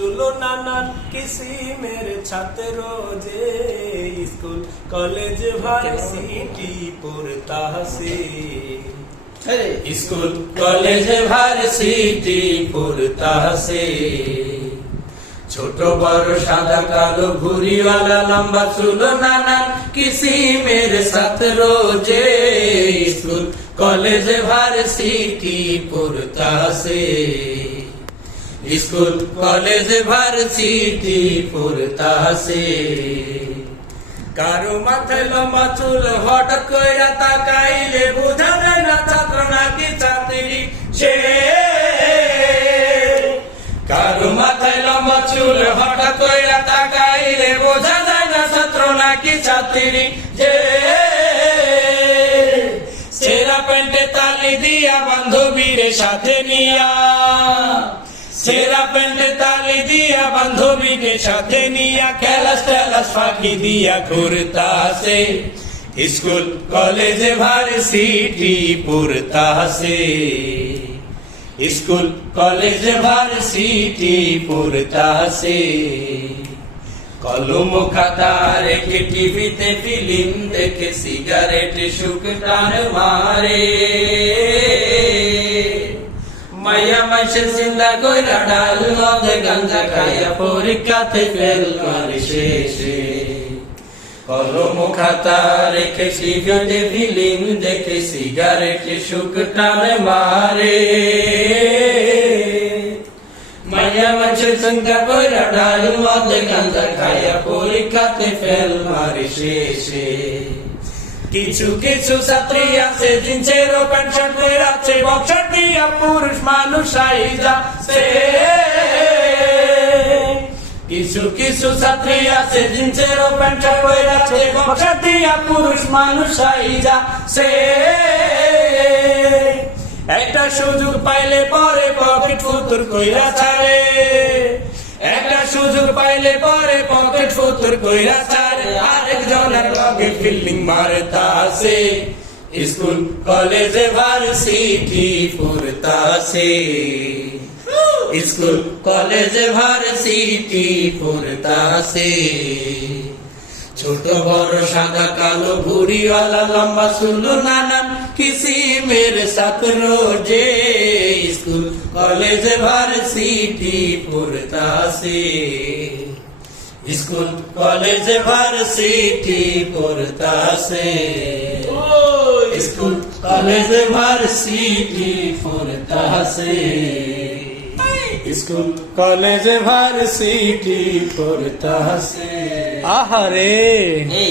চুলো নানান কিসিমের ছাত্র যে স্কুল কলেজ ভার্সিটি পড়তা সে স্কুল কলেজ ভার্সিটি পড়তা সে ছোট বড় সাদা কালো ঘুরিওয়ালা লম্বা চুল নানান কিসিমের ছাত্র যে স্কুল কলেজ ভার্সিটি পড়তা সে স্কুল কলেজ, ভার্সিটি পড়তা সে কারও মাথায় লম্বা চুল, হঠাৎ কইরা তাকাইলে বোঝা যায় না ছাত্র নাকি ছাত্রী সে। কারও মাথায় লম্বা চুল, হঠাৎ কইরা তাকাইলে বোঝা যায় না ছাত্র নাকি ছাত্রী যে সেরা প্যান্টে তালি দিয়া বান্ধবীর সাথে নিয়া। সেরা প্যান্টে তালি দিয়া বান্ধবীকে সাথে নিয়া খেলাস টেলাস ফাঁকি দিয়া ঘুরতাছে স্কুল কলেজে ভার্সিটি পড়তাছে স্কুল কলেজে ভার্সিটি পড়তাছে কলম খাতা রেখে টিভিতে ফিল্ম দেখে সিগারেট সুখ টান মারে মায়া মাসে চিন্তা কইরা ডাল মদে গাঞ্জা খাইয়া পরীক্ষাতে ফেল করে শেষে। কলম খাতা রেখে সিগারেট ফিল্ম দেখে সিগারেট টান মারে। মায়া মাছের চিন্তা কইরা ডাল মদে গাঞ্জা খাইয়া পরীক্ষাতে ফেল মারে শেষে। কিছু কিছু ছাত্রী আছে, জিন্সের প্যান্ট শার্ট আছে বক্সার দিয়া পুরুষ মানুষ সে। কিছু কিছু ছাত্রী আছে জিন্সের প্যান্ট শার্ট পরে আছে বক্সার দিয়া পুরুষ মানুষ সে। একটা সুযোগ পাইলে পরে পকেট ফুতুর কইরা ছাড়ে। একটা সুযোগ পাইলে পরে পকেট ফুতুর কইরা ছাড়ে। আরেক জনের লগে ফিল্ডিং মারতাছে স্কুল, কলেজে, ভার্সিটি পড়তাছে স্কুল, কলেজে, ভার্সিটি পড়তাছে ছোট, বড়, সাদা, কালো ভুড়িওয়ালা লম্বা চুলো নানান কিসিমের ছাত্র যে স্কুল, কলেজ, ভার্সিটি পড়তাছে স্কুল, কলেজ, ভার্সিটি পড়তাছে স্কুল কলেজ ভার্সিটি পড়তাছে স্কুল কলেজ ভার্সিটি পড়তাছে আহারে এই